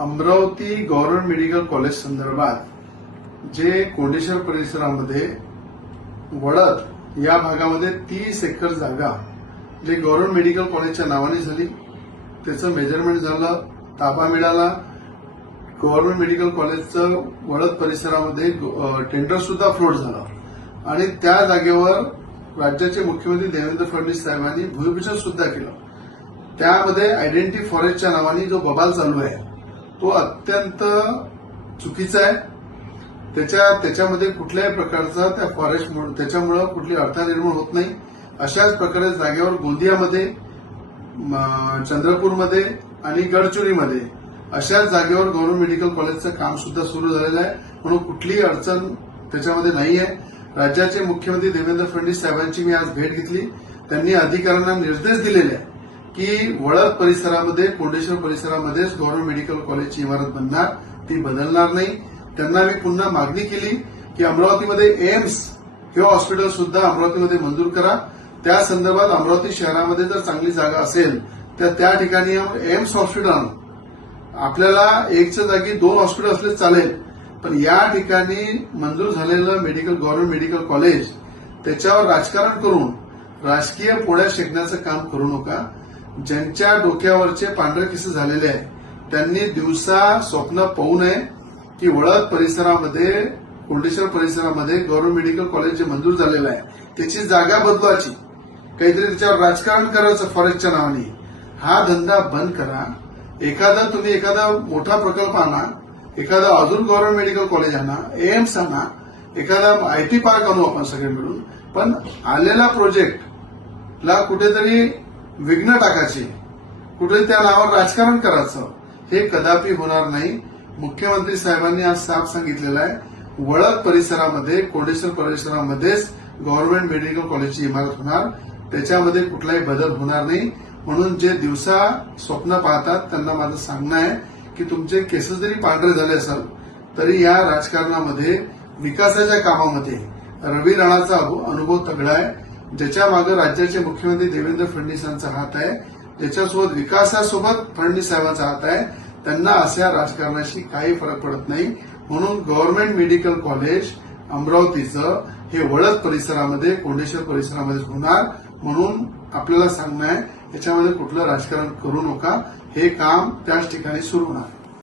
Amravati government medical college संदर्भात जे कोंडेश्वर परिसरामध्ये वडद या भागामध्ये 30 एकर जागा जे गव्हर्नमेंट मेडिकल कॉलेजच्या नावाने झाली, त्याचं मेजरमेंट झालं, ताबा मिळाला. गव्हर्नमेंट मेडिकल कॉलेजचं वडद परिसरामध्ये टेंडर सुद्धा फ्लोट झालं आणि त्या जागेवर राज्याचे मुख्यमंत्री देवेंद्र फडणवीस साहेबांनी भूमिपूजन सुद्धा केलं. त्यामध्ये आयडेंटिटी फॉरेस्टच्या नावाने जो बबाल चालू आहे तो अत्यंत चुकीचा आहे. त्याच्यामध्ये कुठल्याही प्रकारचा त्या फॉरेस्ट त्याच्यामुळे कुठली अडथळा निर्माण होत नाही. अशाच प्रकारे जागेवर गोंदियामध्ये, चंद्रपूरमध्ये आणि गडचिरोलीमध्ये अशाच जागेवर गव्हर्नमेंट मेडिकल कॉलेजचं काम सुद्धा सुरू झालेलं आहे, म्हणून कुठलीही अडचण त्याच्यामध्ये नाही आहे. राज्याचे मुख्यमंत्री देवेंद्र फडणवीस साहेबांची मी आज भेट घेतली. त्यांनी अधिकाऱ्यांना निर्देश दिलेले आहे की वडद परिसरामध्ये, कोंडेश्वर परिसरामध्येच गव्हर्नमेंट मेडिकल कॉलेजची इमारत बनणार, ती बदलणार नाही. त्यांना मी पुन्हा मागणी केली की अमरावतीमध्ये एम्स हे हॉस्पिटल सुद्धा अमरावतीमध्ये मंजूर करा. त्या संदर्भात अमरावती शहरामध्ये जर चांगली जागा असेल तर त्या ठिकाणी एम्स हॉस्पिटल आणू. आपल्याला एकच्या जागी 2 हॉस्पिटल असले चालेल, पण या ठिकाणी मंजूर झालेलं गव्हर्नमेंट मेडिकल कॉलेज त्याच्यावर राजकारण करून राजकीय पोळ्या शेकण्याचं काम करू नका. ज्यांच्या डोक्यावरचे पांढरे केस झालेले आहे त्यांनी दिवसा स्वप्न पाहू नये की वडद परिसरामध्ये, कोंडेश्वर परिसरामध्ये गव्हर्नमेंट मेडिकल कॉलेज जे मंजूर झालेलं आहे त्याची जागा बदलवायची, काहीतरी त्याच्यावर राजकारण करायचं फॉरेस्टच्या नावाने. हा धंदा बंद करा. तुम्ही एखादा मोठा प्रकल्प आणा, एखादा अजून गव्हर्नमेंट मेडिकल कॉलेज आणा, एम्स आणा, एखादा आयटी पार्क आणू आपण सगळे मिळून, पण आलेला प्रोजेक्टला कुठेतरी विघ्न टाकायचे, कुठेतरी त्या नावावर राजकारण करायचं, हे कदापि होणार नाही. मुख्यमंत्री साहेबांनी आज साफ सांगितलेलं आहे, वडद परिसरामध्ये, कोंडेश्वर परिसरामध्येच गव्हर्नमेंट मेडिकल कॉलेजची इमारत होणार, त्याच्यामध्ये कुठलाही बदल होणार नाही. म्हणून जे दिवसा स्वप्न पाहतात त्यांना माझं सांगणं आहे की तुमचे केसेस जरी पांढरे झाले असेल तरी या राजकारणामध्ये, विकासाच्या कामामध्ये रवी राणाचा अनुभव तगडा आहे. ज्याच्या मागे राज्याचे मुख्यमंत्री देवेंद्र फडणवीसांचा हात आहे, ज्याच्यासोबत विकासासोबत फडणवीस साहेबांचा हात आहे, त्यांना अशा राजकारणाशी काही फरक पडत नाही. म्हणून गव्हर्नमेंट मेडिकल कॉलेज अमरावतीचं हे वडद परिसरामध्ये, कोंडेश्वर परिसरामध्ये होणार. म्हणून आपल्याला सांगणं आहे, याच्यामध्ये कुठलं राजकारण करू नका. हे काम त्याच ठिकाणी सुरू होणार.